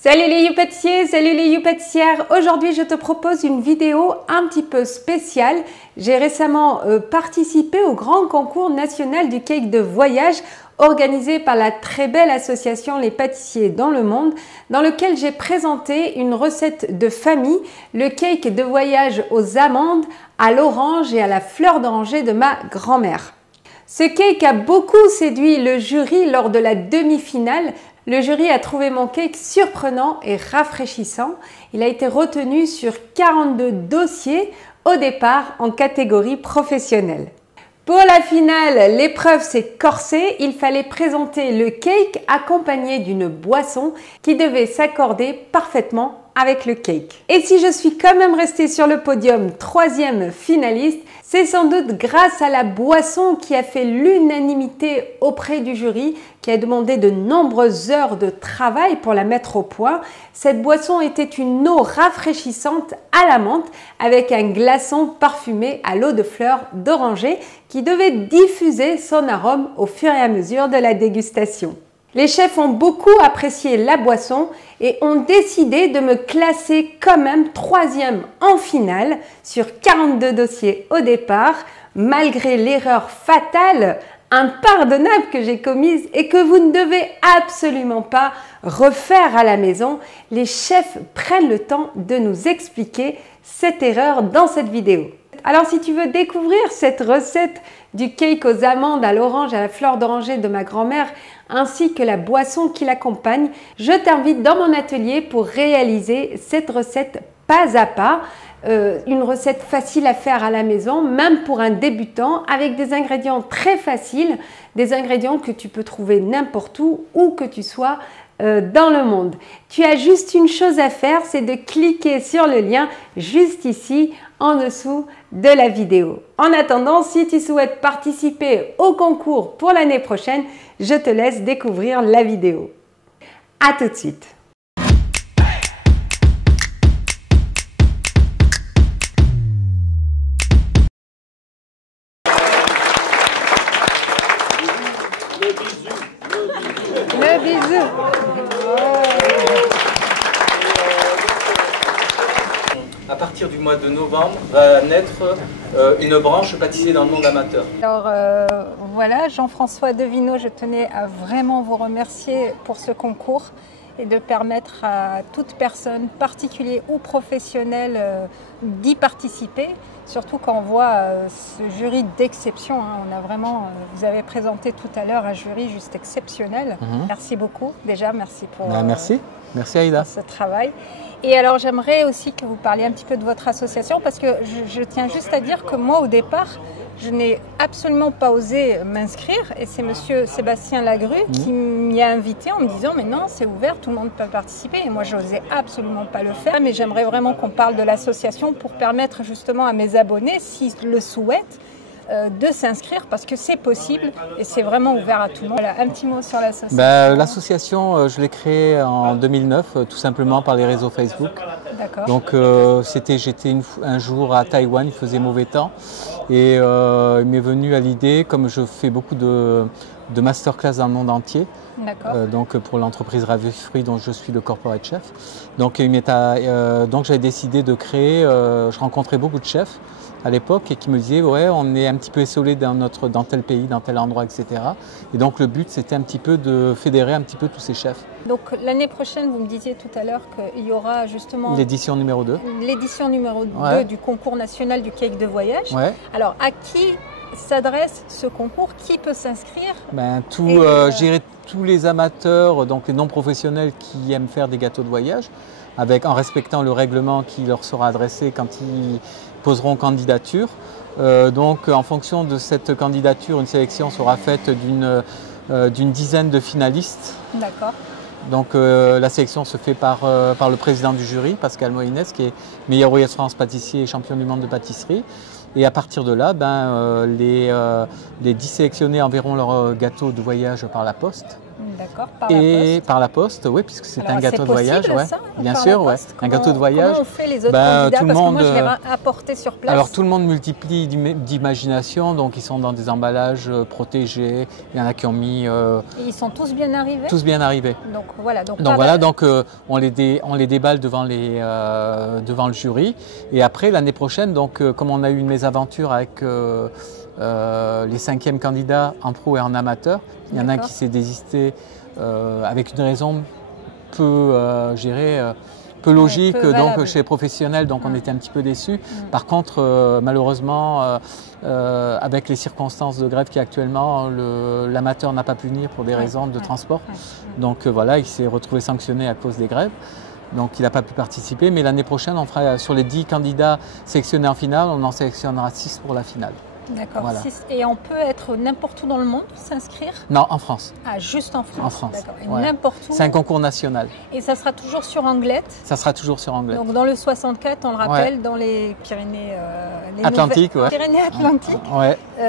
Salut les You-pâtissiers, salut les You-pâtissières. Aujourd'hui, je te propose une vidéo un petit peu spéciale. J'ai récemment participé au grand concours national du cake de voyage organisé par la très belle association Les Pâtissiers dans le Monde, dans lequel j'ai présenté une recette de famille, le cake de voyage aux amandes, à l'orange et à la fleur d'oranger de ma grand-mère. Ce cake a beaucoup séduit le jury lors de la demi-finale. Le jury a trouvé mon cake surprenant et rafraîchissant. Il a été retenu sur 42 dossiers au départ en catégorie professionnelle. Pour la finale, l'épreuve s'est corsée. Il fallait présenter le cake accompagné d'une boisson qui devait s'accorder parfaitement avec le cake. Et si je suis quand même restée sur le podium, troisième finaliste, c'est sans doute grâce à la boisson qui a fait l'unanimité auprès du jury, qui a demandé de nombreuses heures de travail pour la mettre au point. Cette boisson était une eau rafraîchissante à la menthe avec un glaçon parfumé à l'eau de fleurs d'oranger qui devait diffuser son arôme au fur et à mesure de la dégustation. Les chefs ont beaucoup apprécié la boisson et ont décidé de me classer quand même troisième en finale sur 42 dossiers au départ, malgré l'erreur fatale, impardonnable que j'ai commise et que vous ne devez absolument pas refaire à la maison. Les chefs prennent le temps de nous expliquer cette erreur dans cette vidéo. Alors si tu veux découvrir cette recette du cake aux amandes, à l'orange, à la fleur d'oranger de ma grand-mère, ainsi que la boisson qui l'accompagne, je t'invite dans mon atelier pour réaliser cette recette pas à pas. Une recette facile à faire à la maison, même pour un débutant, avec des ingrédients très faciles, des ingrédients que tu peux trouver n'importe où que tu sois dans le monde. Tu as juste une chose à faire, c'est de cliquer sur le lien juste ici en dessous de la vidéo. En attendant, si tu souhaites participer au concours pour l'année prochaine, je te laisse découvrir la vidéo. À tout de suite. Le bisou. À partir du mois de novembre va naître une branche pâtissier dans le monde amateur. Alors voilà, Jean-François Devineau, je tenais à vraiment vous remercier pour ce concours et de permettre à toute personne, particulier ou professionnelle, d'y participer. Surtout quand on voit ce jury d'exception. On a vraiment, vous avez présenté tout à l'heure un jury juste exceptionnel. Merci beaucoup déjà, merci pour Merci Aïda. ce travail. Et alors j'aimerais aussi que vous parliez un petit peu de votre association parce que je tiens juste à dire que moi au départ, je n'ai absolument pas osé m'inscrire et c'est monsieur Sébastien Lagrue qui m'y a invité en me disant mais non c'est ouvert, tout le monde peut participer et moi je n'osais absolument pas le faire. Mais j'aimerais vraiment qu'on parle de l'association pour permettre justement à mes abonnés, s'ils le souhaitent, de s'inscrire parce que c'est possible et c'est vraiment ouvert à tout le monde. Voilà, un petit mot sur l'association. L'association, je l'ai créée en 2009, tout simplement par les réseaux Facebook. D'accord. Donc j'étais un jour à Taïwan, il faisait mauvais temps et il m'est venu à l'idée, comme je fais beaucoup de masterclass dans le monde entier, donc pour l'entreprise Ravi Fruits dont je suis le corporate chef. Donc j'avais décidé de créer, je rencontrais beaucoup de chefs à l'époque et qui me disaient ouais on est un petit peu isolé dans tel pays, dans tel endroit, etc. Et donc le but c'était un petit peu de fédérer un petit peu tous ces chefs. Donc l'année prochaine, vous me disiez tout à l'heure qu'il y aura justement l'édition numéro 2. L'édition numéro 2 du concours national du cake de voyage. Ouais. Alors à qui s'adresse ce concours? Qui peut s'inscrire? J'irai tous les amateurs, donc les non-professionnels qui aiment faire des gâteaux de voyage, en respectant le règlement qui leur sera adressé quand ils poseront candidature. Donc en fonction de cette candidature, une sélection sera faite d'une dizaine de finalistes. D'accord. Donc la sélection se fait par le président du jury, Pascal Moïnes, qui est meilleur ouvrier de France pâtissier et champion du monde de pâtisserie. Et à partir de là, les 10 sélectionnés enverront leur gâteau de voyage par la poste. D'accord, par la poste, oui, puisque c'est un gâteau de voyage. Ouais. Ça, bien sûr, ouais. Un gâteau de voyage. Comment on fait les autres candidats, tout le monde, parce que moi, je l'ai apporté sur place. Alors tout le monde multiplie d'imagination, donc ils sont dans des emballages protégés. Il y en a qui ont mis. Et ils sont tous bien arrivés. Tous bien arrivés. Donc voilà. Donc on les déballe devant le jury. Et après l'année prochaine, donc comme on a eu une mésaventure avec les 5e candidats en pro et en amateur, il y en a un qui s'est désisté avec une raison peu logique, donc chez les professionnels, donc on était un petit peu déçus. Par contre, malheureusement, avec les circonstances de grève qui actuellement, l'amateur n'a pas pu venir pour des raisons de transport. Donc voilà, il s'est retrouvé sanctionné à cause des grèves. Donc il n'a pas pu participer, mais l'année prochaine, on fera sur les 10 candidats sélectionnés en finale, on en sélectionnera 6 pour la finale. D'accord. Voilà. Et on peut être n'importe où dans le monde, s'inscrire? Non, en France. Ah, juste en France. En France. D'accord. Et n'importe où. C'est un concours national. Et ça sera toujours sur Anglette? Ça sera toujours sur Anglette. Donc dans le 64, on le rappelle, dans les Pyrénées Atlantiques, Pyrénées-Atlantiques.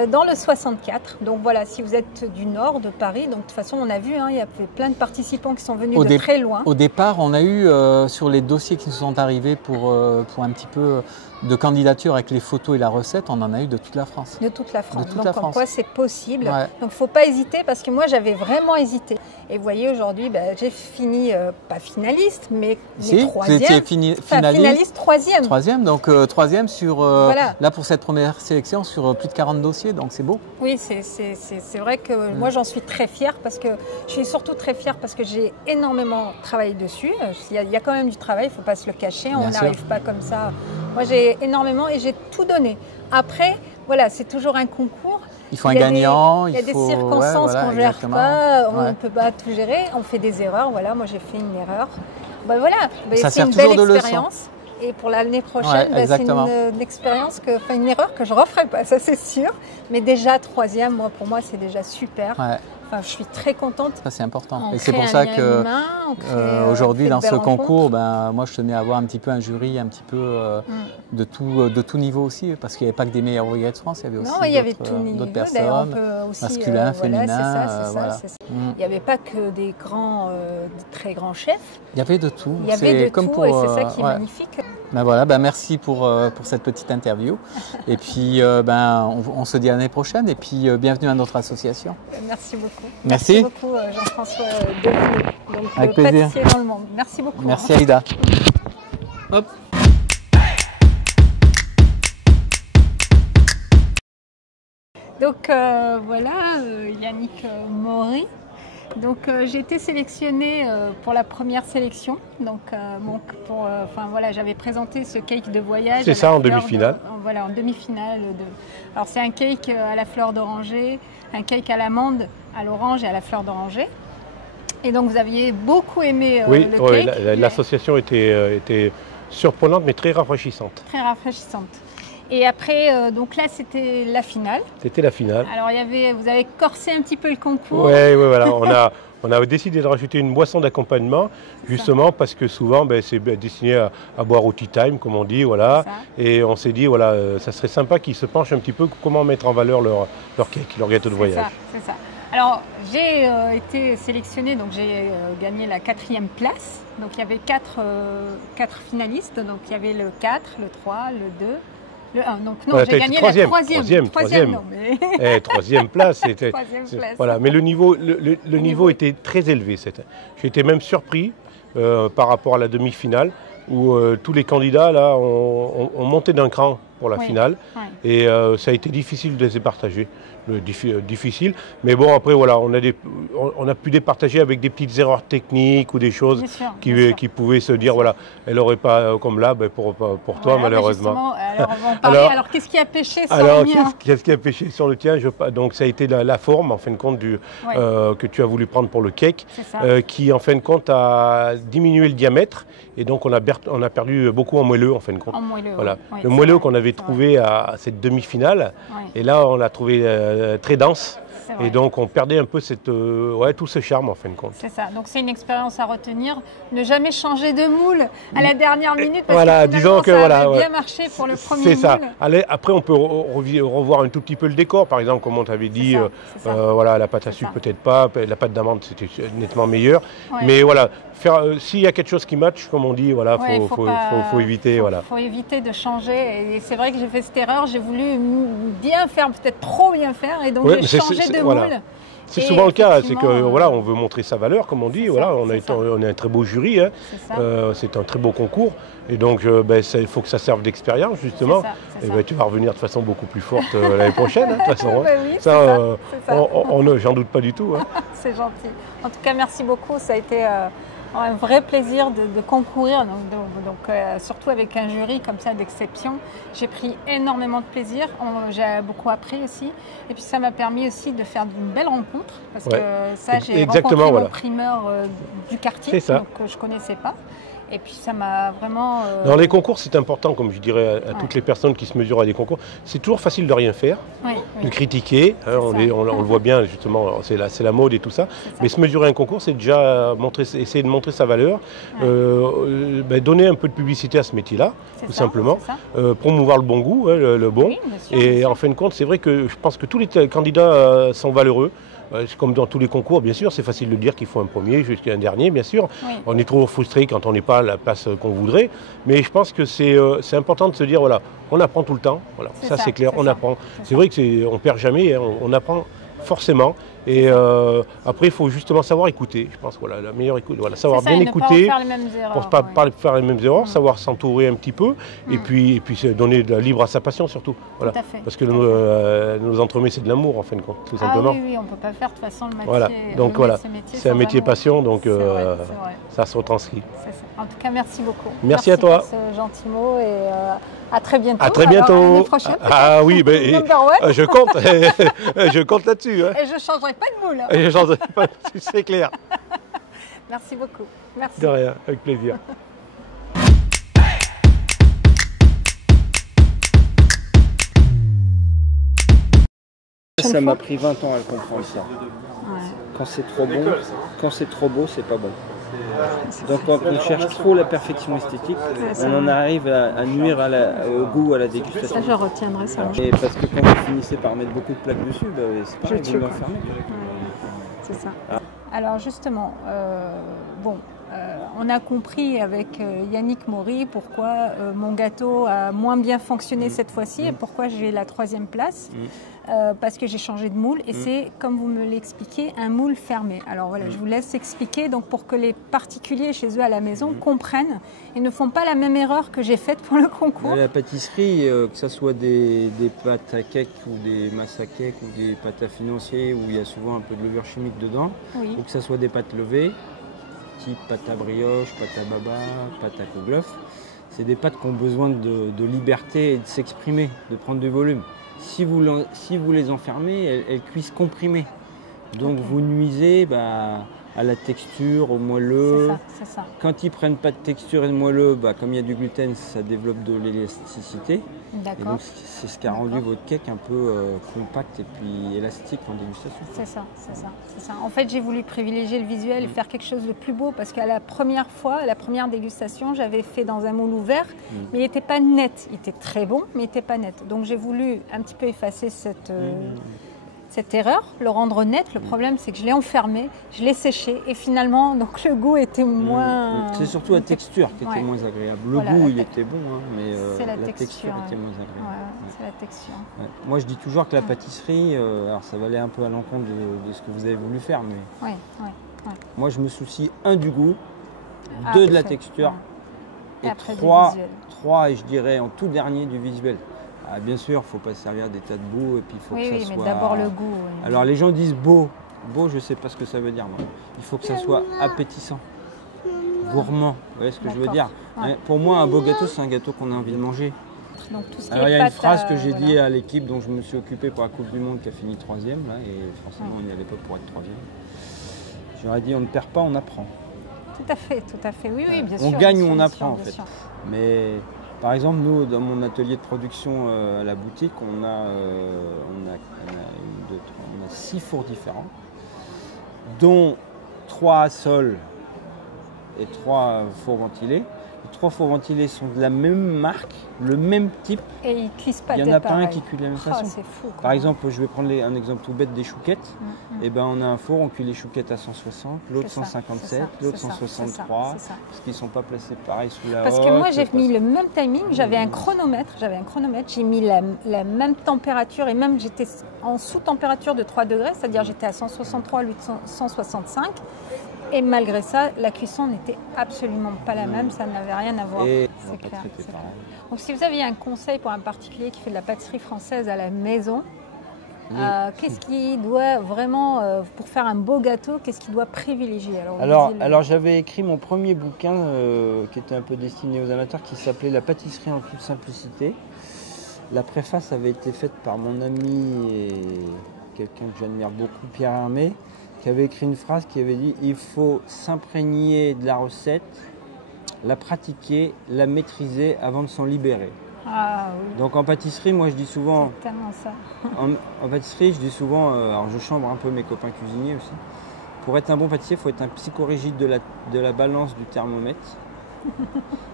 Dans le 64. Donc voilà, si vous êtes du nord de Paris, donc de toute façon, on a vu, il y a plein de participants qui sont venus de très loin. Au départ, on a eu sur les dossiers qui nous sont arrivés pour un petit peu de candidature avec les photos et la recette, on en a eu de toute la France. De toute la France. Donc comme quoi c'est possible. Donc il ne faut pas hésiter, parce que moi j'avais vraiment hésité. Et vous voyez, aujourd'hui, j'ai fini, pas finaliste, mais troisième. Vous étiez finaliste troisième. Troisième, donc troisième sur, là pour cette première sélection, sur plus de 40 dossiers, donc c'est beau. Oui, c'est vrai que moi j'en suis très fière, parce que je suis surtout très fière parce que j'ai énormément travaillé dessus. Il y a quand même du travail, il ne faut pas se le cacher, on n'arrive pas comme ça. Moi j'ai énormément et j'ai tout donné. Après, voilà, c'est toujours un concours. Il faut un gagnant. Il y a des circonstances qu'on ne gère pas, on ne peut pas tout gérer, on fait des erreurs. Voilà, moi j'ai fait une erreur. C'est une belle expérience. Et pour l'année prochaine, c'est une expérience, une erreur que je ne referai pas, ça c'est sûr. Mais déjà troisième, pour moi c'est déjà super. Enfin, je suis très contente. Ça c'est important. Et c'est pour ça que aujourd'hui dans ce concours, moi je tenais à avoir un petit peu un jury, un petit peu de tout niveau aussi, parce qu'il n'y avait pas que des meilleurs voyageurs de France, il y avait aussi d'autres personnes, masculins, féminins. Il n'y avait pas que des très grands chefs. Il y avait de tout. Il y avait de tout, et c'est ça qui est magnifique. Merci pour cette petite interview. Et puis, on se dit à l'année prochaine. Et puis, bienvenue à notre association. Merci beaucoup. Merci beaucoup, Jean-François Defoe, donc avec plaisir. Pâtissier dans le monde. Merci beaucoup. Merci Aïda. Hop. Donc Yannick Maury. Donc j'ai été sélectionnée pour la première sélection. Donc j'avais présenté ce cake de voyage. C'est ça, en demi-finale. En demi-finale. Alors c'est un cake à la fleur d'oranger, un cake à l'amande, à l'orange et à la fleur d'oranger. Et donc vous aviez beaucoup aimé le cake. Oui, l'association était surprenante mais très rafraîchissante. Très rafraîchissante. Et après, donc là, c'était la finale. C'était la finale. Alors, vous avez corsé un petit peu le concours. Oui, voilà. On a décidé de rajouter une boisson d'accompagnement, justement parce que souvent, c'est destiné à boire au tea time, comme on dit, voilà. Et on s'est dit, ça serait sympa qu'ils se penchent un petit peu comment mettre en valeur leur cake, leur gâteau de voyage. C'est ça. Alors, j'ai été sélectionnée, donc j'ai gagné la 4e place. Donc, il y avait 4 finalistes. Donc, il y avait le 4, le 3, le 2. Le 1. Donc non, j'ai gagné la troisième. Troisième place. Mais le niveau était très élevé. J'ai été même surpris par rapport à la demi-finale où tous les candidats là ont monté d'un cran pour la finale. Et ça a été difficile de les départager. Difficile, mais bon après on a pu départager avec des petites erreurs techniques ou des choses qui pouvaient se dire elle n'aurait pas comme là pour toi malheureusement. Alors qu'est-ce qui a pêché sur le mien? Qu'est-ce qui a pêché sur le tien? Donc ça a été la forme en fin de compte que tu as voulu prendre pour le cake, qui en fin de compte a diminué le diamètre et donc on a perdu beaucoup en moelleux en fin de compte. Le moelleux qu'on avait trouvé à cette demi-finale et là on l'a trouvé très dense. Et donc on perdait un peu tout ce charme en fin de compte. C'est ça, donc c'est une expérience à retenir. Ne jamais changer de moule à la dernière minute parce voilà, que disons que ça voilà, avait bien marché pour le premier moule. C'est ça. Allez, après on peut revoir un tout petit peu le décor, par exemple comme on t'avait dit, voilà, la pâte à sucre peut-être pas, la pâte d'amande c'était nettement meilleure. Mais voilà, s'il y a quelque chose qui match, comme on dit, voilà, faut éviter. Faut éviter de changer. Et c'est vrai que j'ai fait cette erreur, j'ai voulu bien faire, peut-être trop bien faire, et donc j'ai changé de moule. C'est souvent le cas, c'est que voilà, on veut montrer sa valeur, comme on dit. Voilà, on a un très beau jury, hein. C'est un très beau concours, et donc il faut que ça serve d'expérience justement. Et tu vas revenir de façon beaucoup plus forte l'année prochaine, de toute façon. J'en doute pas du tout. Hein. C'est gentil. En tout cas, merci beaucoup. Ça a été un vrai plaisir de concourir, surtout avec un jury comme ça d'exception. J'ai pris énormément de plaisir, j'ai beaucoup appris aussi, et puis ça m'a permis aussi de faire une belle rencontre, parce que ça, j'ai rencontré mon primeur du quartier, donc, que je ne connaissais pas. Et puis ça m'a vraiment... Dans les concours, c'est important, comme je dirais à toutes les personnes qui se mesurent à des concours. C'est toujours facile de rien faire, de critiquer. Hein, on le voit bien, justement, c'est la mode et tout ça. Mais se mesurer à un concours, c'est déjà essayer de montrer sa valeur, donner un peu de publicité à ce métier-là, tout simplement. Promouvoir le bon goût, le bon. Et en fin de compte, c'est vrai que je pense que tous les candidats sont valeureux. Comme dans tous les concours, bien sûr, c'est facile de dire qu'il faut un premier jusqu'à un dernier, bien sûr. On est trop frustré quand on n'est pas à la place qu'on voudrait. Mais je pense que c'est important de se dire, voilà, on apprend tout le temps. Voilà, ça c'est clair, on apprend. C'est vrai qu'on ne perd jamais, hein, on apprend forcément. Et après, il faut justement savoir écouter. Je pense voilà, la meilleure écoute, voilà, savoir bien écouter pour ne pas faire les mêmes erreurs, savoir s'entourer un petit peu et puis se donner de la libre à sa passion surtout. Voilà. Parce que nos entremets, c'est de l'amour en fin de compte, tout simplement. Oui, on ne peut pas faire de toute façon le métier. Voilà. Donc voilà, c'est un métier passion, donc ça se retranscrit. En tout cas, merci beaucoup. Merci à toi. Pour ce gentil mot et à très bientôt. À très bientôt. Alors, l'année prochaine, oui, je compte. Je compte là-dessus. Hein. Et je ne changerai pas de moule. Et je changerai pas de moule, c'est clair. Merci beaucoup. Merci. De rien, avec plaisir. Ça m'a pris 20 ans à comprendre ça. Quand c'est trop bon, quand c'est trop beau, c'est pas bon. Donc quand on cherche trop la perfection esthétique, on en arrive à nuire au goût, à la dégustation. Ça, je retiendrai ça. Et parce que quand vous finissez par mettre beaucoup de plaques dessus, c'est pareil, vous l'enfermez. C'est ça. Alors justement, on a compris avec Yannick Maury pourquoi mon gâteau a moins bien fonctionné cette fois-ci et pourquoi j'ai la 3e place. Parce que j'ai changé de moule et c'est, comme vous me l'expliquez, un moule fermé. Alors voilà, je vous laisse expliquer donc, pour que les particuliers chez eux à la maison comprennent et ne font pas la même erreur que j'ai faite pour le concours. La pâtisserie, que ce soit des pâtes à cake ou des masses à cake ou des pâtes à financier où il y a souvent un peu de levure chimique dedans, ou que ce soit des pâtes levées, type pâte à brioche, pâte à baba, pâte à kouglof, c'est des pâtes qui ont besoin de liberté et de s'exprimer, de prendre du volume. Si vous les enfermez, elles cuisent comprimées. Donc vous nuisez à la texture, au moelleux. C'est ça. Quand ils ne prennent pas de texture et de moelleux, comme il y a du gluten, ça développe de l'élasticité. Et donc c'est ce qui a rendu votre cake un peu compact et puis élastique en dégustation. C'est ça. En fait, j'ai voulu privilégier le visuel et faire quelque chose de plus beau parce qu'à la première dégustation, j'avais fait dans un moule ouvert, mais il n'était pas net. Il était très bon, mais il n'était pas net. Donc j'ai voulu un petit peu effacer cette erreur, le rendre net. Le problème, c'est que je l'ai enfermé, je l'ai séché et finalement, donc le goût était moins... C'est surtout la texture qui était moins agréable. Le goût, il était bon, hein, mais la texture était moins agréable. C'est la texture. Moi, je dis toujours que la pâtisserie, alors ça va aller un peu à l'encontre de ce que vous avez voulu faire, mais moi, je me soucie, du goût, de la texture, et trois, et je dirais en tout dernier, du visuel. Bien sûr, il ne faut pas se servir des tas de boue et puis il faut que ça soit... mais d'abord le goût. Alors les gens disent beau. Beau, je ne sais pas ce que ça veut dire, moi. Il faut que ça soit appétissant, gourmand. Vous voyez ce que je veux dire? Pour moi, un beau gâteau, c'est un gâteau qu'on a envie de manger. Donc, tout ce qui Alors il y a une phrase que j'ai dit à l'équipe dont je me suis occupé pour la Coupe du Monde qui a fini 3e, là, et forcément on est à l'époque pour être 3e. J'aurais dit on ne perd pas, on apprend. Tout à fait, oui, bien sûr. On gagne ou on apprend en fait. Mais Par exemple, nous, dans mon atelier de production à la boutique, on a 6 fours différents, dont 3 à sol et 3 fours ventilés. Les 3 fours ventilés sont de la même marque, le même type. Et ils cuisent pas. Il n'y en a pas un qui cuit de la même façon. C'est fou, par exemple, je vais prendre un exemple tout bête des chouquettes. Et ben, on a un four, on cuit les chouquettes à 160, l'autre 157, l'autre 163, parce qu'ils ne sont pas placés pareil sous la hotte. Parce que moi, j'ai mis le même timing, j'avais un chronomètre, j'ai mis la même température et même j'étais en sous-température de 3 degrés, c'est-à-dire j'étais à 163, lui 165. Et malgré ça, la cuisson n'était absolument pas la même, ça n'avait rien à voir. C'est clair. Donc si vous aviez un conseil pour un particulier qui fait de la pâtisserie française à la maison, qu'est-ce qu'il doit vraiment, pour faire un beau gâteau, qu'est-ce qu'il doit privilégier? Alors j'avais écrit mon premier bouquin qui était un peu destiné aux amateurs, qui s'appelait La pâtisserie en toute simplicité. La préface avait été faite par mon ami et quelqu'un que j'admire beaucoup, Pierre Hermé, qui avait écrit une phrase qui avait dit « Il faut s'imprégner de la recette, la pratiquer, la maîtriser avant de s'en libérer. » Donc en pâtisserie, moi je dis souvent... C'est tellement ça. en pâtisserie, je dis souvent, alors je chambre un peu mes copains cuisiniers aussi, pour être un bon pâtissier, il faut être un psychorigide de la balance du thermomètre.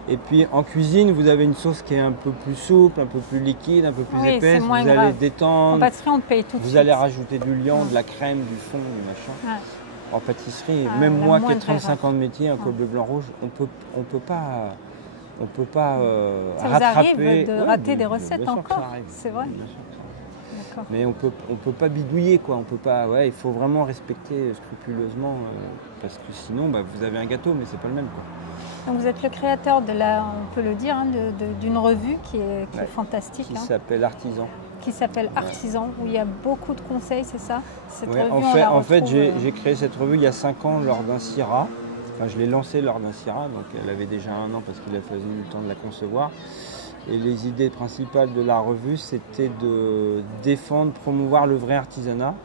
Et puis en cuisine, vous avez une sauce qui est un peu plus souple, un peu plus liquide, un peu plus épaisse, vous allez détendre. En pâtisserie, on te paye tout de suite. Vous allez rajouter du liant, de la crème, du fond, du machin. En pâtisserie, même moi qui ai 35 ans de métier, un col bleu blanc rouge, on peut pas ça rattraper. Vous arrive de rater des recettes encore, c'est vrai. Mais on peut pas bidouiller, quoi. On peut pas. Ouais, il faut vraiment respecter scrupuleusement, parce que sinon, vous avez un gâteau, mais c'est pas le même, quoi. Donc vous êtes le créateur on peut le dire, d'une revue qui est fantastique. Qui s'appelle Artisan. Qui s'appelle Artisan, où il y a beaucoup de conseils, c'est ça? En fait, j'ai créé cette revue il y a 5 ans lors d'un CIRA. Enfin, je l'ai lancée lors d'un CIRA, donc elle avait déjà 1 an parce qu'il a fallu le temps de la concevoir. Et les idées principales de la revue, c'était de défendre, promouvoir le vrai artisanat.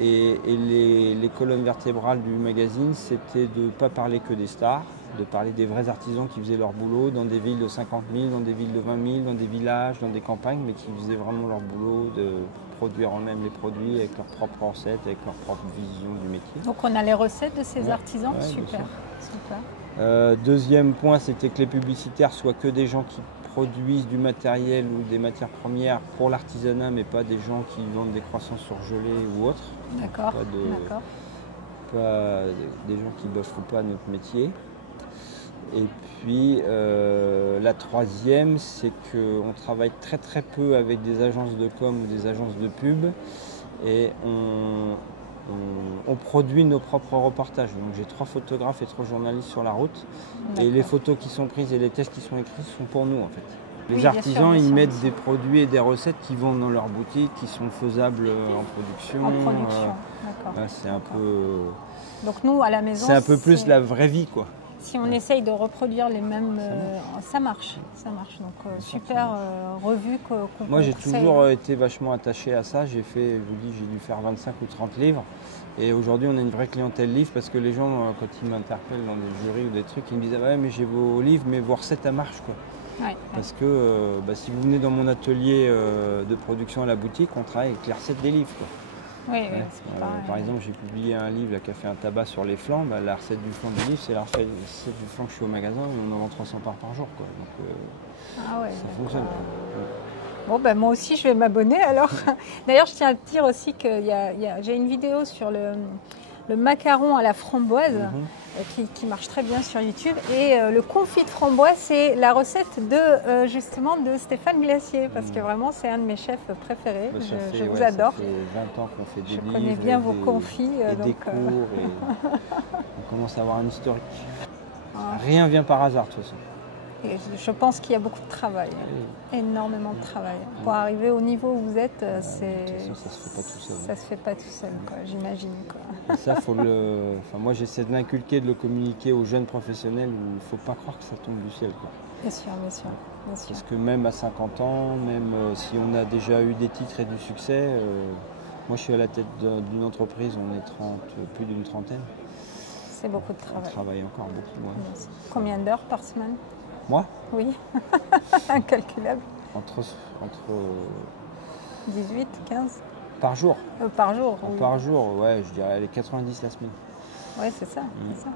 Et les colonnes vertébrales du magazine, c'était de ne pas parler que des stars, de parler des vrais artisans qui faisaient leur boulot dans des villes de 50 000, dans des villes de 20 000, dans des villages, dans des campagnes, mais qui faisaient vraiment leur boulot, de produire eux-mêmes les produits avec leurs propres recettes, avec leur propre vision du métier. Donc on a les recettes de ces artisans, super. Deuxième point, c'était que les publicitaires soient que des gens qui produisent du matériel ou des matières premières pour l'artisanat, mais pas des gens qui vendent des croissants surgelés ou autres. D'accord. Pas des gens qui ne bossent pas notre métier. Et puis la troisième, c'est qu'on travaille très très peu avec des agences de com ou des agences de pub, et on produit nos propres reportages. Donc j'ai 3 photographes et 3 journalistes sur la route, et les photos qui sont prises et les tests qui sont écrits sont pour nous, en fait. Les artisans, ils mettent des produits et des recettes qui vendent dans leur boutique, qui sont faisables en production. D'accord. C'est un peu... Donc nous, à la maison, c'est un peu plus la vraie vie, quoi. Si on essaye de reproduire les mêmes... ça marche. Donc super revue qu'on Moi, j'ai toujours été vachement attaché à ça. J'ai dû faire 25 ou 30 livres. Et aujourd'hui, on a une vraie clientèle livre, parce que les gens, quand ils m'interpellent dans des jurys ou des trucs, ils me disent « Ah ouais, mais j'ai vos livres, mais vos recettes, elles marchent, quoi. » Parce que si vous venez dans mon atelier de production à la boutique, on travaille avec les recettes des livres, quoi. Par exemple, j'ai publié un livre qui a fait un tabac sur les flancs. La recette du flanc du livre, c'est la recette du flanc que je suis au magasin, et on en vend 300 parts par jour, quoi. Donc ça fonctionne. Bon, moi aussi, je vais m'abonner alors. D'ailleurs, je tiens à te dire aussi que j'ai une vidéo sur le macaron à la framboise qui marche très bien sur YouTube. Et le confit de framboise, c'est la recette justement de Stéphane Glacier, parce que vraiment, c'est un de mes chefs préférés. Je vous adore. Ça fait 20 ans qu'on fait des livres. Je connais bien vos confits. Des cours, et on commence à avoir un historique. Rien vient par hasard, de toute façon. Et je pense qu'il y a beaucoup de travail, énormément de travail. Pour arriver au niveau où vous êtes, ça se fait pas tout seul. Ça se fait pas tout seul, j'imagine. Et ça, moi, j'essaie de l'inculquer, de le communiquer aux jeunes professionnels, où il ne faut pas croire que ça tombe du ciel, quoi. Bien sûr. Parce que même à 50 ans, même si on a déjà eu des titres et du succès, moi, je suis à la tête d'une entreprise, on est plus d'une trentaine. C'est beaucoup de travail. On travaille encore beaucoup. Combien d'heures par semaine? Moi? Oui. Incalculable. Entre 18, 15 par jour. Par jour. Oui. Par jour, ouais, je dirais les 90 la semaine. Oui, c'est ça. C'est ça.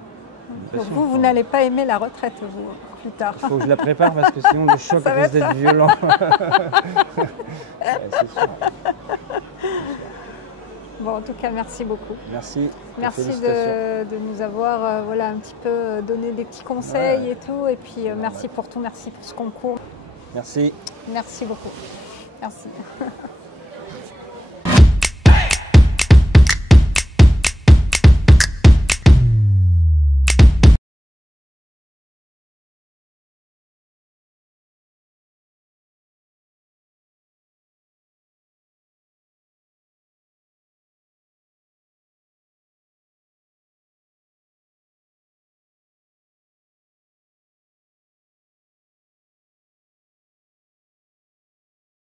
Donc vous n'allez pas aimer la retraite, vous, plus tard. Il faut que je la prépare parce que sinon le choc risque d'être violent. Ouais, c'est sûr. Bon, en tout cas, merci beaucoup. Merci. Merci de nous avoir voilà, un petit peu donné des petits conseils et tout. Et puis merci pour tout, merci pour ce concours. Merci. Merci beaucoup. Merci.